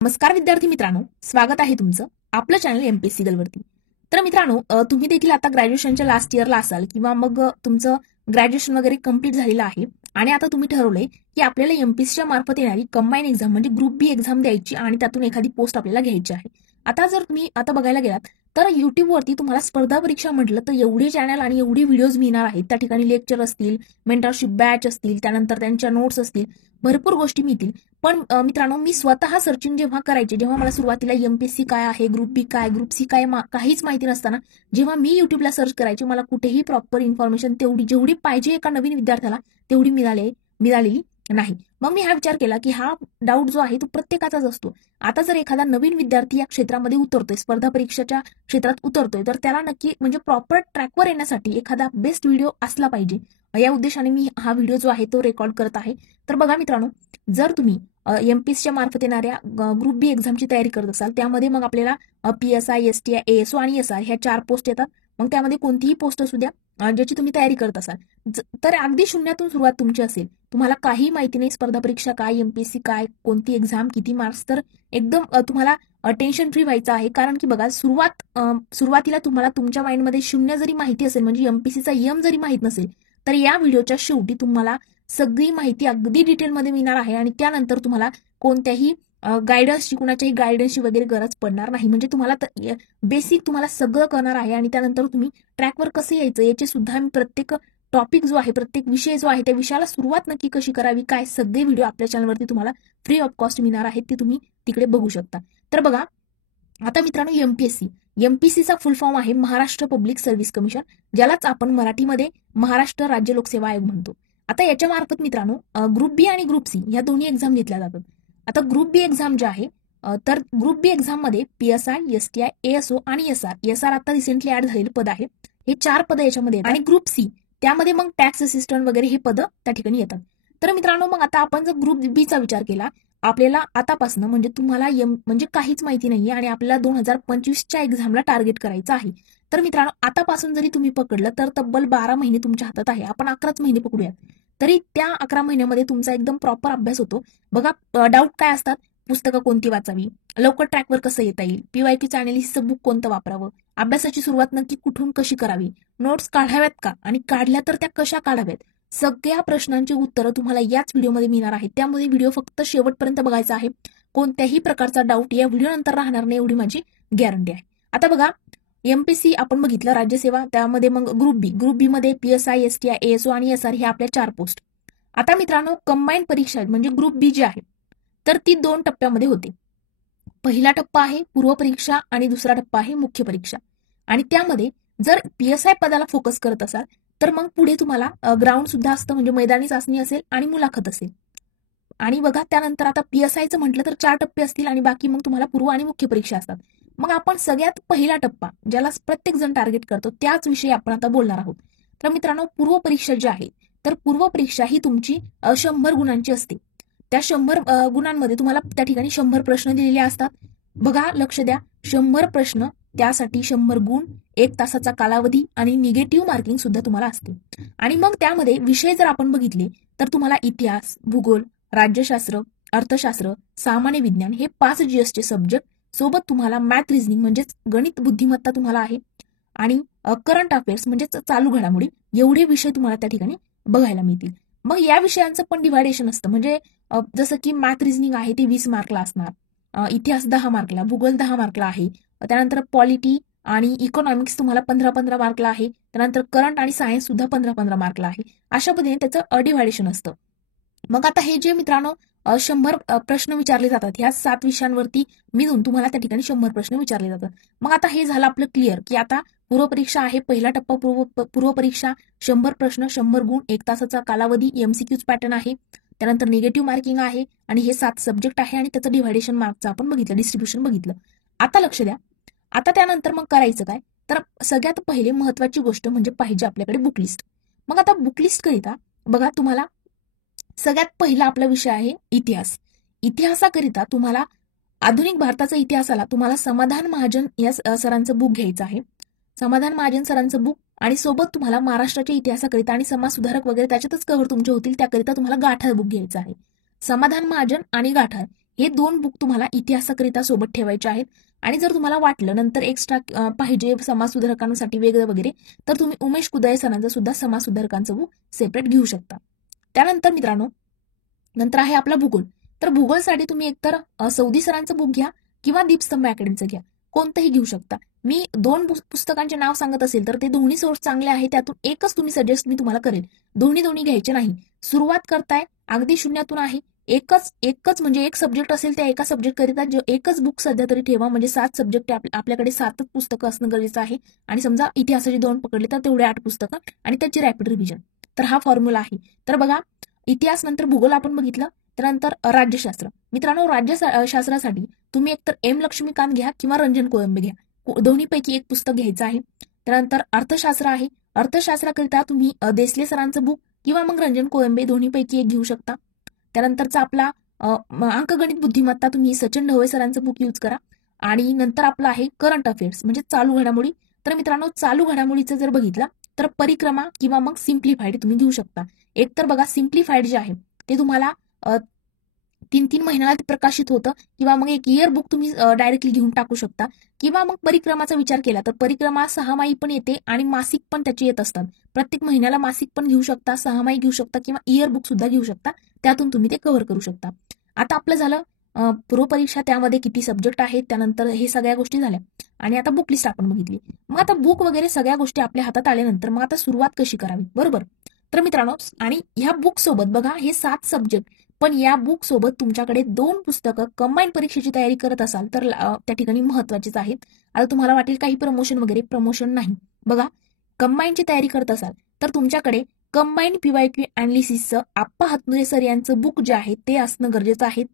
नमस्कार विद्यार्थी मित्रांनो, स्वागत आहे तुमचं आपलं चॅनल एमपीएससी गर्लवरती. तर मित्रांनो, तुम्ही देखील आता ग्रॅज्युएशनच्या लास्ट इयरला असाल किंवा मग तुमचं ग्रॅज्युएशन वगैरे कंप्लीट झालेलं आहे आणि आता तुम्ही ठरवलंय की आपल्याला एमपीएससीच्या मार्फत येणारी कंबाईन एक्झाम म्हणजे ग्रुप बी एक्झाम द्यायची आणि त्यातून एखादी पोस्ट आपल्याला घ्यायची आहे. आता जर तुम्ही आता बघायला गेलात तर युट्यूबवरती तुम्हाला स्पर्धा परीक्षा म्हटलं तर एवढे चॅनल आणि एवढे व्हिडिओज मिळणार आहेत. त्या ठिकाणी लेक्चर असतील, मेंटरशिप बॅच असतील, त्यानंतर त्यांच्या नोट्स असतील, भरपूर गोष्टी मिळतील. पण मित्रांनो, मी स्वतः सर्चिंग जेव्हा करायचे, जेव्हा मला सुरुवातीला एमपीएससी काय आहे, ग्रुप बी काय, ग्रुप सी काय, काहीच माहिती नसताना जेव्हा मी युट्यूबला सर्च करायचे, मला कुठेही प्रॉपर इन्फॉर्मेशन तेवढी जेवढी पाहिजे एका नवीन विद्यार्थ्याला तेवढी मिळालेली नाही. मग मी हा विचार केला की हा डाऊट जो आहे तो प्रत्येकाचाच असतो. आता जर एखादा नवीन विद्यार्थी या क्षेत्रामध्ये उतरतोय, स्पर्धा परीक्षेच्या क्षेत्रात उतरतोय, तर त्याला नक्की म्हणजे प्रॉपर ट्रॅकवर येण्यासाठी एखादा बेस्ट व्हिडिओ असला पाहिजे. या उद्देशाने मी हा व्हिडिओ जो आहे तो रेकॉर्ड करत आहे. तर बघा मित्रांनो, जर तुम्ही एमपीएससीच्या मार्फत येणाऱ्या ग्रुप बी एक्झामची तयारी करत असाल, त्यामध्ये मग आपल्याला पीएसआय, एसटीआय, एएसओ आणि एसआर ह्या 4 पोस्ट येतात. मग त्यामध्ये कोणतीही पोस्ट असू द्या ज्याची तुम्ही तयारी करत असाल, तर अगदी शून्यातून सुरुवात तुमची असेल, तुम्हाला काही माहिती नाही स्पर्धा परीक्षा काय, एमपीएससी काय, कोणती एक्झाम, किती मार्क्स, तर एकदम तुम्हाला टेन्शन फ्री व्हायचं आहे. कारण की बघा, सुरुवातीला तुम्हाला तुमच्या माइंडमध्ये शून्य जरी माहिती असेल, म्हणजे एमपीएससीचा यम जरी माहित नसेल, तर या व्हिडिओच्या शेवटी तुम्हाला सगळी माहिती अगदी डिटेलमध्ये मिळणार आहे आणि त्यानंतर तुम्हाला कोणत्याही गायडन्सची, कुणाच्याही गायडन्सची वगैरे गरज पडणार नाही. म्हणजे तुम्हाला बेसिक तुम्हाला सगळं करणार आहे आणि त्यानंतर तुम्ही ट्रॅकवर कसं यायचं याचे सुद्धा मी प्रत्येक टॉपिक जो आहे, प्रत्येक विषय जो आहे, त्या विषयाला सुरुवात नक्की कशी करावी, काय सगळे व्हिडिओ आपल्या चॅनलवरती तुम्हाला फ्री ऑफ कॉस्ट मिळणार आहेत, ते तुम्ही तिकडे बघू शकता. तर बघा, आता मित्रांनो, एमपीएससीचा फुल फॉर्म आहे महाराष्ट्र पब्लिक सर्व्हिस कमिशन, ज्यालाच आपण मराठीमध्ये महाराष्ट्र राज्य लोकसेवा आयोग म्हणतो. आता याच्या मार्फत मित्रांनो ग्रुप बी आणि ग्रुप सी या दोन्ही एक्झाम घेतल्या जातात. आता ग्रुप बी एक्झाम जे आहे, तर ग्रुप बी एक्झाम मध्ये पीएसआय, एसटीआय, एएसओ आणि एसआर आता रिसेंटली ऍड झालेले पद आहे. हे 4 पद याच्यामध्ये येतात. आणि ग्रुप सी त्यामध्ये मग टॅक्स असिस्टंट वगैरे हे पद त्या ठिकाणी येतात. तर मित्रांनो, मग आता आपण जर ग्रुप बीचा विचार केला, आपल्याला आतापासून म्हणजे तुम्हाला म्हणजे काहीच माहिती नाहीये आणि आपल्याला 2025च्या एक्झामला टार्गेट करायचं आहे. तर मित्रांनो, आतापासून जरी तुम्ही पकडलं तर तब्बल 12 महिने तुमच्या हातात आहे. आपण 11च महिने पकडूयात, तरी त्या 11 महिन्यामध्ये तुमचा एकदम प्रॉपर अभ्यास होतो. बघा, डाऊट काय असतात, पुस्तकं कोणती वाचावी, लवकर ट्रॅकवर कसं येता येईल, पीवायक्यूचं अनालिसिसचं बुक कोणतं वापरावं, अभ्यासाची सुरुवात नक्की कुठून कशी करावी, नोट्स काढाव्यात का, आणि काढल्या तर त्या कशा काढाव्यात, सगळ्या प्रश्नांची उत्तरं तुम्हाला याच व्हिडिओमध्ये मिळणार आहेत. त्यामुळे व्हिडिओ फक्त शेवटपर्यंत बघायचा आहे. कोणत्याही प्रकारचा डाऊट या व्हिडिओ नंतर राहणार नाही, एवढी माझी गॅरंटी आहे. आता बघा, एमपीएससी आपण बघितलं राज्यसेवा, त्यामध्ये मग ग्रुप बी मध्ये पीएसआय, एसटीआय, एएसओ आणि एसआर हे आपल्या 4 पोस्ट. आता मित्रांनो, कंबाईन परीक्षा म्हणजे ग्रुप बी जी आहे, तर ती 2 टप्प्यामध्ये होते. पहिला टप्पा आहे पूर्व परीक्षा आणि दुसरा टप्पा आहे मुख्य परीक्षा. आणि त्यामध्ये जर पीएसआय पदाला फोकस करत असाल तर मग पुढे तुम्हाला ग्राउंड सुद्धा असतं, म्हणजे मैदानी चाचणी असेल आणि मुलाखत असेल. आणि बघा, त्यानंतर आता पीएसआयचं म्हटलं तर 4 टप्पे असतील आणि बाकी मग तुम्हाला पूर्व आणि मुख्य परीक्षा असतात. मग आपण सगळ्यात पहिला टप्पा ज्याला प्रत्येक जण टार्गेट करतो त्याच विषयी आपण आता बोलणार आहोत. तर मित्रांनो, पूर्व परीक्षा जी आहे, तर पूर्व परीक्षा ही तुमची 100 गुणांची असते. त्या 100 गुणांमध्ये तुम्हाला त्या ठिकाणी 100 प्रश्न दिलेले असतात. बघा, लक्ष द्या, 100 प्रश्न, त्यासाठी 100 गुण, 1 तासाचा कालावधी आणि निगेटिव्ह मार्किंग सुद्धा तुम्हाला असते. आणि मग त्यामध्ये विषय जर आपण बघितले तर तुम्हाला इतिहास, भूगोल, राज्यशास्त्र, अर्थशास्त्र, सामान्य विज्ञान हे 5 जीएसचे सब्जेक्ट, सोबत तुम्हाला मॅथ, रिझनिंग म्हणजेच गणित बुद्धिमत्ता तुम्हाला आहे, आणि करंट अफेअर्स म्हणजेच चालू घडामोडी, एवढे विषय तुम्हाला त्या ठिकाणी बघायला मिळतील. मग या विषयांचं पण डिव्हायडेशन असतं, म्हणजे जसं की मॅथ, रिझनिंग आहे ते 20 मार्कला असणार, इतिहास 10 मार्कला, भूगोल 10 मार्कला आहे, त्यानंतर पॉलिटी आणि इकॉनॉमिक्स तुम्हाला 15-15 मार्कला आहे, त्यानंतर करंट आणि सायन्स सुद्धा 15-15 मार्कला आहे. अशा पद्धतीने त्याचं डिव्हायडेशन असतं. मग आता हे जे मित्रांनो 100 प्रश्न विचारले जातात, ह्या 7 विषयांवरती मिळून तुम्हाला त्या ठिकाणी 100 प्रश्न विचारले जातात. मग आता हे झालं आपलं क्लिअर की आता पूर्व परीक्षा आहे, पहिला टप्पा पूर्व परीक्षा, 100 प्रश्न, 100 गुण, 1 तासाचा कालावधी, एमसीक्यूज पॅटर्न आहे, त्यानंतर निगेटिव्ह मार्किंग आहे आणि हे 7 सब्जेक्ट आहे आणि त्याचं डिव्हायडेशन मार्कचं आपण बघितलं, डिस्ट्रीब्युशन बघितलं. आता लक्ष द्या, आता त्यानंतर मग करायचं काय, तर सगळ्यात पहिले महत्वाची गोष्ट म्हणजे पाहिजे आपल्याकडे बुकलिस्ट. मग आता बुकलिस्ट करिता बघा, तुम्हाला सगळ्यात पहिला आपला विषय आहे इतिहास. इतिहासाकरिता तुम्हाला आधुनिक भारताचा इतिहासाला तुम्हाला समाधान महाजन या सरांचं बुक घ्यायचं आहे. समाधान महाजन सरांचं बुक, आणि सोबत तुम्हाला महाराष्ट्राच्या इतिहासाकरिता आणि समाज सुधारक वगैरे त्याच्यातच कव्हर तुमचे होतील, त्याकरिता तुम्हाला गाठार बुक घ्यायचं आहे. समाधान महाजन आणि गाठार हे 2 बुक तुम्हाला इतिहासाकरिता सोबत ठेवायचे आहेत. आणि जर तुम्हाला वाटलं नंतर एक्स्ट्रा पाहिजे समाज सुधारकांसाठी वेगळं वगैरे, तर तुम्ही उमेश कुदळे सरांचं सुद्धा समाज सुधारकांचं बुक सेपरेट घेऊ शकता. त्यानंतर मित्रांनो, नंतर आहे आपला भूगोल. तर भूगोलसाठी तुम्ही एकतर सौदी सरांचं बुक घ्या किंवा दीपस्तंभ अकॅडमीचं घ्या, कोणतंही घेऊ शकता. मी 2 पुस्तकांचे नाव सांगत असेल तर ते दोन्ही सोर्स चांगले आहे, त्यातून एकच तुम्ही सजेस्ट मी तुम्हाला करेल. दोन्ही घ्यायचे नाही. सुरुवात करताय अगदी शून्यातून आहे, एकच म्हणजे एक सब्जेक्ट असेल त्या एका सब्जेक्ट करिता एकच बुक सध्या तरी ठेवा. म्हणजे 7 सब्जेक्ट आपल्याकडे 7च पुस्तकं असणं गरजेचं आहे. आणि समजा इतिहासाचे 2 पकडले तर तेवढे 8 पुस्तकं आणि त्याची रॅपिड रिव्हिजन. तर हा फॉर्म्युला आहे. तर बघा, इतिहास नंतर भूगोल आपण बघितलं. त्यानंतर राज्यशास्त्र. मित्रांनो, राज्यशास्त्रासाठी तुम्ही एकतर एम लक्ष्मीकांत घ्या किंवा रंजन कोळंबे घ्या, दोन्हीपैकी एक पुस्तक घ्यायचं आहे. त्यानंतर अर्थशास्त्र आहे. अर्थशास्त्राकरिता तुम्ही देसले सरांचं बुक किंवा मग रंजन कोळंबे दोन्हीपैकी एक घेऊ शकता. त्यानंतरचा आपला अंकगणित बुद्धिमत्ता तुम्ही सचिन ढवळे सरांचं बुक यूज करा. आणि नंतर आपलं आहे करंट अफेअर्स म्हणजे चालू घडामोडी. तर मित्रांनो, चालू घडामोडीचं जर बघितलं तर परिक्रमा किंवा मग सिम्प्लिफाईड तुम्ही घेऊ शकता. एकतर बघा, सिम्प्लिफाईड जे आहे ते तुम्हाला 3 महिन्याला ते प्रकाशित होतं, किंवा मग एक इयर बुक तुम्ही डायरेक्टली घेऊन टाकू शकता. किंवा मग परिक्रमाचा विचार केला तर परिक्रमा 6माही पण येते आणि मासिक पण त्याचे येत असतात. प्रत्येक महिन्याला मासिक पण घेऊ शकता, 6माही घेऊ शकता किंवा इयर बुक सुद्धा घेऊ शकता. त्यातून तुम्ही ते कव्हर करू शकता. आता आपलं झालं पूर्व परीक्षा, त्यामध्ये किती सब्जेक्ट आहेत, त्यानंतर हे सगळ्या गोष्टी झाल्या. आणि आता बुक लिस्ट आपण बघितली. मग आता बुक वगैरे सगळ्या गोष्टी आपल्या हातात आल्यानंतर मग आता सुरुवात कशी करावी, बरोबर. तर मित्रांनो, आणि ह्या बुक सोबत बघा, हे 7 सब्जेक्ट, पण या बुक सोबत तुमच्याकडे 2 पुस्तकं कंबाईन परीक्षेची तयारी करत असाल तर त्या ठिकाणी महत्वाचेच आहेत. आता तुम्हाला वाटेल काही प्रमोशन नाही. बघा, कंबाईनची तयारी करत असाल तर तुमच्याकडे कंबाईन पीवायक्यू अनालिसिसचं आप्पा हातनुरे सर यांचं बुक जे आहे ते असणं गरजेचं आहे.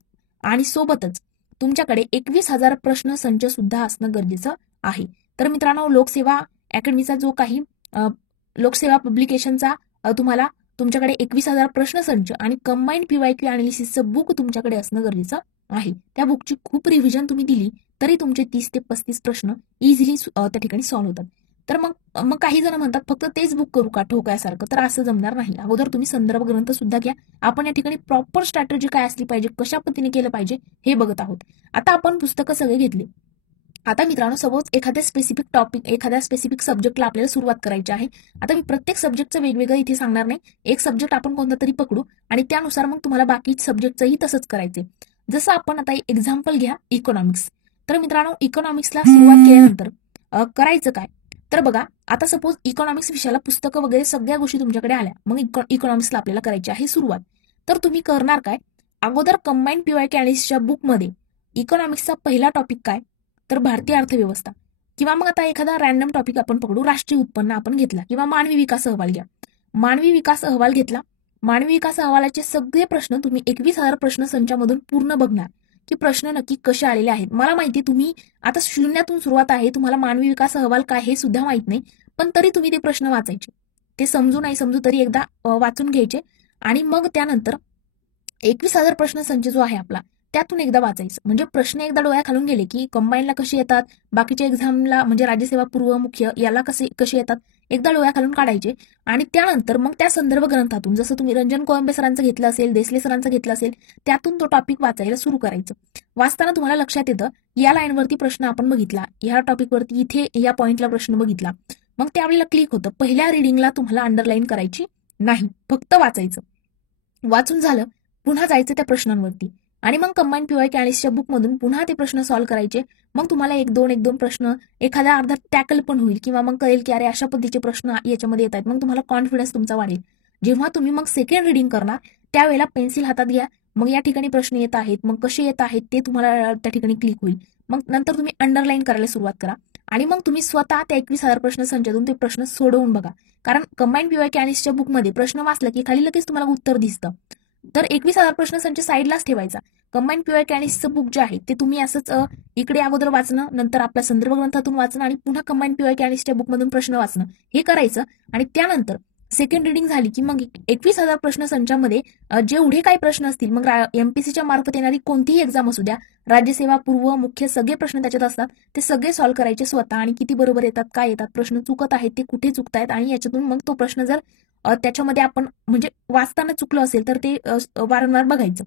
आणि सोबतच तुमच्याकडे 21,000 प्रश्न संच सुद्धा असणं गरजेचं आहे. तर मित्रांनो, लोकसेवा अकॅडमीचा जो काही लोकसेवा पब्लिकेशनचा तुम्हाला तुमच्याकडे 21,000 प्रश्नसंच आणि कंबाईन पीवायक्यू अनालिसिसचं बुक तुमच्याकडे असणं गरजेचं आहे. त्या बुकची खूप रिव्हिजन तुम्ही दिली तरी तुमचे 30 ते 35 प्रश्न इझिली त्या ठिकाणी सॉल्व्ह होतात. तर मग काही जण म्हणतात फक्त तेच बुक करू का ठोकायसारखं, तर असं जमणार नाही. अगोदर तुम्ही संदर्भ ग्रंथ सुद्धा घ्या. आपण या ठिकाणी प्रॉपर स्ट्रॅटेजी काय असली पाहिजे, कशा पद्धतीने केलं पाहिजे हे बघत आहोत. आता आपण पुस्तकं सगळे घेतली. आता मित्रांनो, सपोज एखाद्या स्पेसिफिक टॉपिक, एखाद्या स्पेसिफिक सब्जेक्टला आपल्याला सुरुवात करायची आहे. आता मी प्रत्येक सब्जेक्टचं वेगवेगळं इथे सांगणार नाही. एक सब्जेक्ट आपण कोणता तरी पकडू आणि त्यानुसार मग तुम्हाला बाकी सब्जेक्टचंही तसंच करायचे. जसं आपण आता एक्झाम्पल घ्या इकॉनॉमिक्स. तर मित्रांनो, इकॉनॉमिक्सला सुरुवात केल्यानंतर करायचं काय, तर बघा, आता सपोज इकॉनॉमिक्स विषयाला पुस्तकं वगैरे सगळ्या गोष्टी तुमच्याकडे आल्या. मग इकॉनॉमिक्सला आपल्याला करायची आहे सुरुवात. तर तुम्ही करणार काय, अगोदर कंबाईन पीवायक्यू अनालिसिसच्या बुकमध्ये इकॉनॉमिक्सचा पहिला टॉपिक काय, तर भारतीय अर्थव्यवस्था. किंवा मग आता एखादा रॅन्डम टॉपिक आपण पकडू, राष्ट्रीय उत्पन्न आपण घेतला किंवा मानवी विकास अहवाल घ्या. मानवी विकास अहवाल घेतला. मानवी विकास अहवालाचे सगळे प्रश्न तुम्ही 21,000 प्रश्न संचामधून पूर्ण बघणार की प्रश्न नक्की कसे आलेले आहेत. मला माहिती तुम्ही आता शून्यातून सुरुवात आहे, तुम्हाला मानवी विकास अहवाल काय हे सुद्धा माहित नाही, पण तरी तुम्ही ते प्रश्न वाचायचे. ते समजू नाही समजू तरी एकदा वाचून घ्यायचे. आणि मग त्यानंतर 21,000 प्रश्न संच जो आहे आपला, त्यातून एकदा वाचायचं. म्हणजे प्रश्न एकदा डोळ्याखालून गेले की कंबाईनला कसे येतात, बाकीच्या एक्झामला म्हणजे राज्यसेवा पूर्व मुख्य याला कसे येतात, एकदा डोळ्याखालून काढायचे. आणि त्यानंतर मग त्या संदर्भ ग्रंथातून, जसं तुम्ही रंजन कोळंबे सरांचं घेतलं असेल, देसले सरांचं घेतलं असेल, त्यातून तो टॉपिक वाचायला सुरू करायचं. वाचताना तुम्हाला लक्षात येतं या लाईनवरती प्रश्न आपण बघितला, या टॉपिकवरती इथे या पॉइंटला प्रश्न बघितला. मग त्यावेळेला क्लिक होतं. पहिल्या रिडिंगला तुम्हाला अंडरलाईन करायची नाही, फक्त वाचायचं. वाचून झालं, पुन्हा जायचं त्या प्रश्नांवरती आणि मग कंबाईन पीवायक्यू अनालिसिसच्या बुकमधून पुन्हा ते प्रश्न सॉल्व्ह करायचे. मग तुम्हाला एक दोन प्रश्न एखादा अर्धा टॅकल पण होईल किंवा मग कळेल की अरे अशा पद्धतीचे प्रश्न याच्यामध्ये येत आहेत. मग तुम्हाला कॉन्फिडन्स तुमचा वाढेल. जेव्हा तुम्ही मग सेकंड रिडिंग करणार त्यावेळेला पेन्सिल हातात घ्या. मग या ठिकाणी प्रश्न येत आहेत, मग कसे येत आहेत ते तुम्हाला त्या ठिकाणी क्लिक होईल. मग नंतर तुम्ही अंडरलाईन करायला सुरुवात करा आणि मग तुम्ही स्वतः त्या 21,000 प्रश्न संचातून ते प्रश्न सोडवून बघा. कारण कंबाईन पीवायक्यू अनालिसिसच्या बुकमध्ये प्रश्न वाचला की खाली लगेच तुम्हाला उत्तर दिसतं. तर 21,000 प्रश्न संच साईडलाच ठेवायचा. कंबाईन पीवायक्यू अनालिसिसचं बुक जे आहे ते तुम्ही असंच इकडे अगोदर वाचणं, नंतर आपल्या संदर्भ ग्रंथातून वाचणं आणि पुन्हा कंबाईन पीवायक्यू अनालिसिसच्या बुकमधून प्रश्न वाचणं हे करायचं. आणि त्यानंतर सेकंड रिडिंग झाली की मग 21,000 प्रश्न संचामध्ये जेवढे काही प्रश्न असतील, मग एमपीसीच्या मार्फत येणारी कोणतीही एक्झाम असू द्या, राज्यसेवा पूर्व मुख्य सगळे प्रश्न त्याच्यात असतात, ते सगळे सॉल्व्ह करायचे स्वतः. आणि किती बरोबर येतात, काय येतात, प्रश्न चुकत आहेत ते कुठे चुकतायत, आणि याच्यातून मग तो प्रश्न जर त्याच्यामध्ये आपण म्हणजे वाचताना चुकलं असेल तर ते वारंवार बघायचं.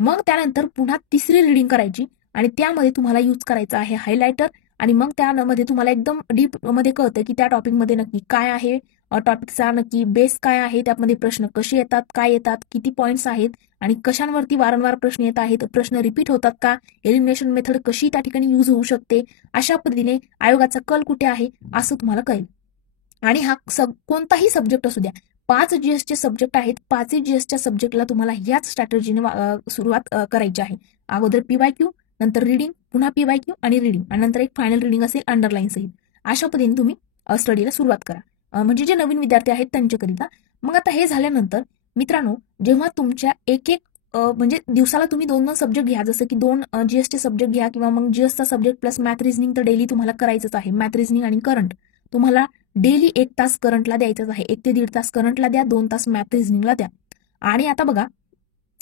मग त्यानंतर पुन्हा तिसरी रीडिंग करायची आणि त्यामध्ये तुम्हाला यूज करायचं आहे हायलायटर. आणि मग त्यामध्ये तुम्हाला एकदम डीप मध्ये कळतं की त्या टॉपिकमध्ये नक्की काय आहे, टॉपिकचा नक्की बेस काय आहे, त्यामध्ये प्रश्न कसे येतात, काय येतात, किती पॉईंट्स आहेत आणि कशांवरती वारंवार प्रश्न येत आहेत, प्रश्न रिपीट होतात का, एलिमिनेशन मेथड कशी त्या ठिकाणी यूज होऊ शकते, अशा पद्धतीने आयोगाचा कल कुठे आहे असं तुम्हाला कळेल. आणि हा कोणताही सब्जेक्ट असू द्या, 5 जीएसचे सब्जेक्ट आहेत, 5 जीएसच्या सब्जेक्टला तुम्हाला याच स्ट्रॅटेजीने सुरुवात करायची आहे. अगोदर पीवायक्यू, नंतर रीडिंग, पुन्हा पीवायक्यू आणि रीडिंग आणि नंतर एक फायनल रीडिंग असेल अंडरलाईन सहित. अशा पद्धतीने तुम्ही स्टडीला सुरुवात करा. म्हणजे जे नवीन विद्यार्थी आहेत त्यांच्याकरिता. मग आता हे झाल्यानंतर मित्रांनो, जेव्हा तुमच्या एक म्हणजे दिवसाला तुम्ही 2-2 सब्जेक्ट घ्या, जसं की 2 जीएसचे सब्जेक्ट घ्या किंवा मग जीएसचा सब्जेक्ट प्लस मॅथ रिझनिंग तर डेली तुम्हाला करायचंच आहे. मॅथ रिझनिंग आणि करंट तुम्हाला डेली 1 तास करंटला द्यायचाच आहे. 1 ते 1.5 तास करंटला द्या, 2 तास मॅथ रिझनिंगला द्या. आणि आता बघा,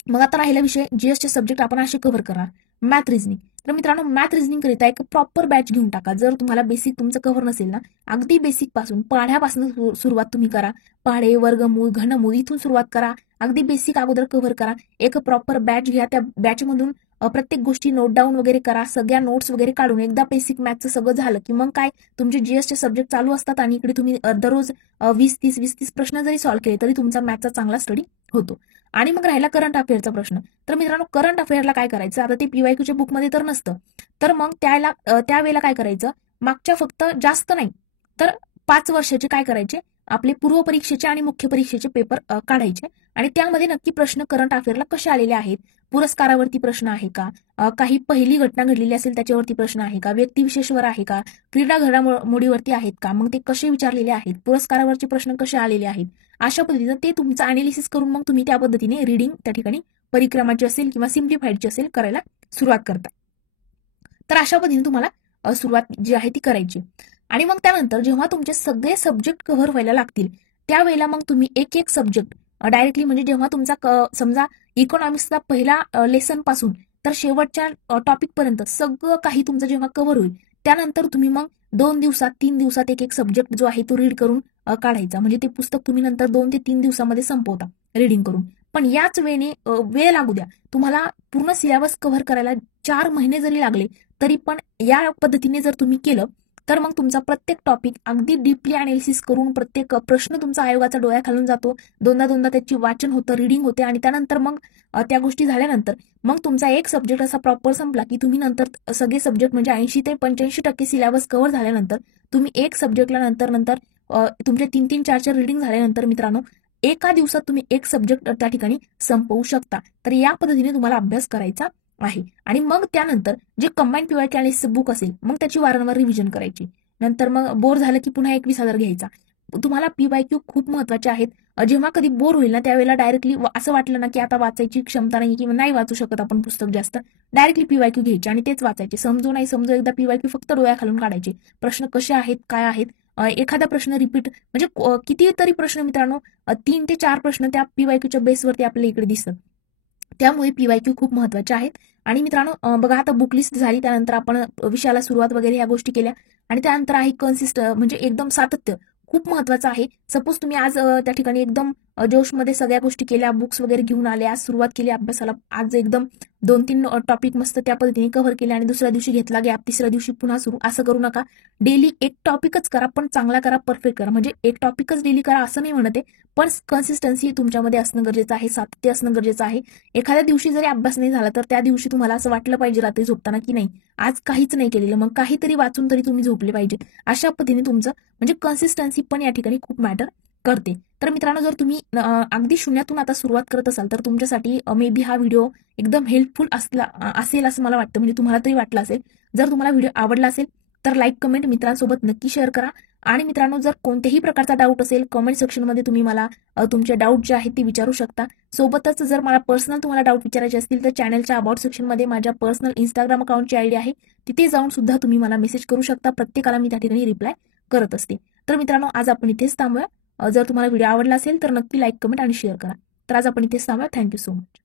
मग आता राहिला विषय जीएसचे सब्जेक्ट आपण असे कव्हर करणार. मॅथ रिझनिंग, तर मित्रांनो मॅथ रिझनिंग करिता एक प्रॉपर बॅच घेऊन टाका. जर तुम्हाला बेसिक तुमचं कव्हर नसेल ना, अगदी बेसिक पासून पाढ्यापासून सुरुवात तुम्ही करा. पाढे, वर्गमूळ, घनमूळ इथून सुरुवात करा. अगदी बेसिक अगोदर कव्हर करा. एक प्रॉपर बॅच घ्या. त्या बॅचमधून प्रत्येक गोष्टी नोट डाऊन वगैरे करा. सगळ्या नोट्स वगैरे काढून एकदा बेसिक मॅथचं सगळं झालं की मग काय, तुमचे जीएसचे सब्जेक्ट चालू असतात आणि इकडे तुम्ही दररोज 20-30 प्रश्न जरी सॉल्व्ह केले तरी तुमचा मॅथचा चांगला स्टडी होतो. आणि मग राहिला करंट अफेअरचा प्रश्न. तर मित्रांनो करंट अफेअरला काय करायचं, आता ते पीवायक्यूच्या बुकमध्ये तर नसतं, तर मग त्यावेळेला काय करायचं, मागच्या फक्त जास्त नाही तर 5 वर्षाचे काय करायचे, आपले पूर्व परीक्षेचे आणि मुख्य परीक्षेचे पेपर काढायचे आणि त्यामध्ये नक्की प्रश्न करंट अफेअरला कसे आलेले आहेत, पुरस्कारावरती प्रश्न आहे का, काही पहिली घटना घडलेली असेल त्याच्यावरती प्रश्न आहे का, व्यक्तिविशेषवर आहे का, क्रीडा घडामोडीवरती आहेत का, मग ते कसे विचारलेले आहेत, पुरस्कारावरचे प्रश्न कसे आलेले आहेत, अशा पद्धतीनं ते तुमचं अनालिसिस करून मग तुम्ही त्या पद्धतीने रीडिंग त्या ठिकाणी परिक्रमाची असेल किंवा सिम्प्लिफाईडची असेल करायला सुरुवात करता. तर अशा पद्धतीने तुम्हाला सुरुवात जी आहे ती करायची. आणि मग त्यानंतर जेव्हा तुमचे सगळे सब्जेक्ट कव्हर व्हायला लागतील त्यावेळेला मग तुम्ही एक एक सब्जेक्ट डायरेक्टली, म्हणजे जेव्हा तुमचा समजा इकॉनॉमिक्सचा पहिला लेसन पासून तर शेवटच्या टॉपिक पर्यंत सगळं काही तुमचं जेव्हा कव्हर होईल त्यानंतर तुम्ही मग 2 दिवसात 3 दिवसात एक एक सब्जेक्ट जो आहे तो रीड करून काढायचा. म्हणजे ते पुस्तक तुम्ही नंतर 2 ते 3 दिवसामध्ये संपवता रीडिंग करून. पण याच वेळेने वेळ लागू द्या. तुम्हाला पूर्ण सिलेबस कव्हर करायला 4 महिने जरी लागले तरी पण या पद्धतीने जर तुम्ही केलं तर मग तुमचा प्रत्येक टॉपिक अगदी डीपली अनालिसिस करून प्रत्येक प्रश्न तुमचा आयोगाचा डोळ्याखालून जातो. दोनदा त्याची वाचन होतं, रीडिंग होते आणि त्यानंतर मग त्या गोष्टी झाल्यानंतर मग तुमचा एक सब्जेक्ट असा प्रॉपर संपला की तुम्ही नंतर सगळे सब्जेक्ट म्हणजे 80 ते 85% सिलेबस कव्हर झाल्यानंतर तुम्ही एक सब्जेक्टला नंतर तुमचे 3-3, 4-4 रीडिंग झाल्यानंतर मित्रांनो एका दिवसात तुम्ही एक सब्जेक्ट त्या ठिकाणी संपवू शकता. तर या पद्धतीने तुम्हाला अभ्यास करायचा आहे. आणि मग त्यानंतर जे कंबाईन पीवायक्यू अनालिसिसचं बुक असेल मग त्याची वारंवार रिव्हिजन करायची. नंतर मग बोर झालं की पुन्हा 21,000 घ्यायचा. तुम्हाला पीवायक्यू खूप महत्वाचे आहेत. जेव्हा कधी बोर होईल ना त्यावेळेला डायरेक्टली असं वाटलं ना की आता वाचायची क्षमता नाही किंवा नाही वाचू शकत आपण पुस्तक जास्त, डायरेक्टली पीवायक्यू घ्यायचे आणि तेच वाचायचे. समजू नाही समजू एकदा पीवायक्यू फक्त डोळ्याखालून काढायचे. प्रश्न कसे आहेत, काय आहेत, एखादा प्रश्न रिपीट म्हणजे कितीतरी प्रश्न मित्रांनो 3 ते 4 प्रश्न त्या पीवायक्यूच्या बेसवरती आपल्याला इकडे दिसतात. त्यामुळे पीवायक्यू खूप महत्वाचे आहेत. आणि मित्रांनो बघा, आता बुक लिस्ट झाली त्यानंतर आपण विषयाला सुरुवात वगैरे ह्या गोष्टी केल्या आणि त्यानंतर आहे म्हणजे एकदम सातत्य खूप महत्वाचं आहे. सपोज तुम्ही आज त्या ठिकाणी एकदम जोशमध्ये सगळ्या गोष्टी केल्या, बुक्स वगैरे घेऊन आले, आज सुरुवात केली अभ्यासाला, आज एकदम 2-3 टॉपिक मस्त त्या पद्धतीने कव्हर केले आणि दुसऱ्या दिवशी घेतला गॅप, तिसऱ्या दिवशी पुन्हा सुरू, असं करू नका. डेली एक टॉपिकच करा, पण चांगला करा, परफेक्ट करा. म्हणजे एक टॉपिकच डेली करा असं नाही म्हणत आहे, पण कन्सिस्टन्सी तुमच्यामध्ये असणं गरजेचं आहे, सातत्य असणं गरजेचं आहे. एखाद्या दिवशी जरी अभ्यास नाही झाला तर त्या दिवशी तुम्हाला असं वाटलं पाहिजे रात्री झोपताना की नाही आज काहीच नाही केलेलं, मग काहीतरी वाचून तरी तुम्ही झोपले पाहिजे. अशा पद्धतीने तुमचं म्हणजे कन्सिस्टन्सी पण या ठिकाणी खूप मॅटर करते. तर मित्रांनो, जर तुम्ही अगदी शून्यातून आता सुरुवात करत असाल तर तुमच्यासाठी मे बी हा व्हिडिओ एकदम हेल्पफुल असेल असं मला वाटतं. म्हणजे तुम्हाला तरी वाटलं असेल. जर तुम्हाला व्हिडिओ आवडला असेल तर लाईक, कमेंट मित्रांसोबत नक्की शेअर करा. आणि मित्रांनो, जर कोणत्याही प्रकारचा डाऊट असेल कमेंट सेक्शनमध्ये तुम्ही मला तुमचे डाऊट जे आहेत ते विचारू शकता. सोबतच जर मला पर्सनल तुम्हाला डाऊट विचारायचे असतील तर चॅनलच्या अबाउट सेक्शनमध्ये माझ्या पर्सनल इंस्टाग्राम अकाउंटची आयडी आहे, तिथे जाऊन सुद्धा तुम्ही मला मेसेज करू शकता. प्रत्येकाला मी त्या ठिकाणी रिप्लाय करत असते. तर मित्रांनो, आज आपण इथेच थांबूया. जर तुम्हाला व्हिडिओ आवडला असेल तर नक्की लाईक, कमेंट आणि शेअर करा. तर आज आपण इथेच थांबूया. Thank you so much.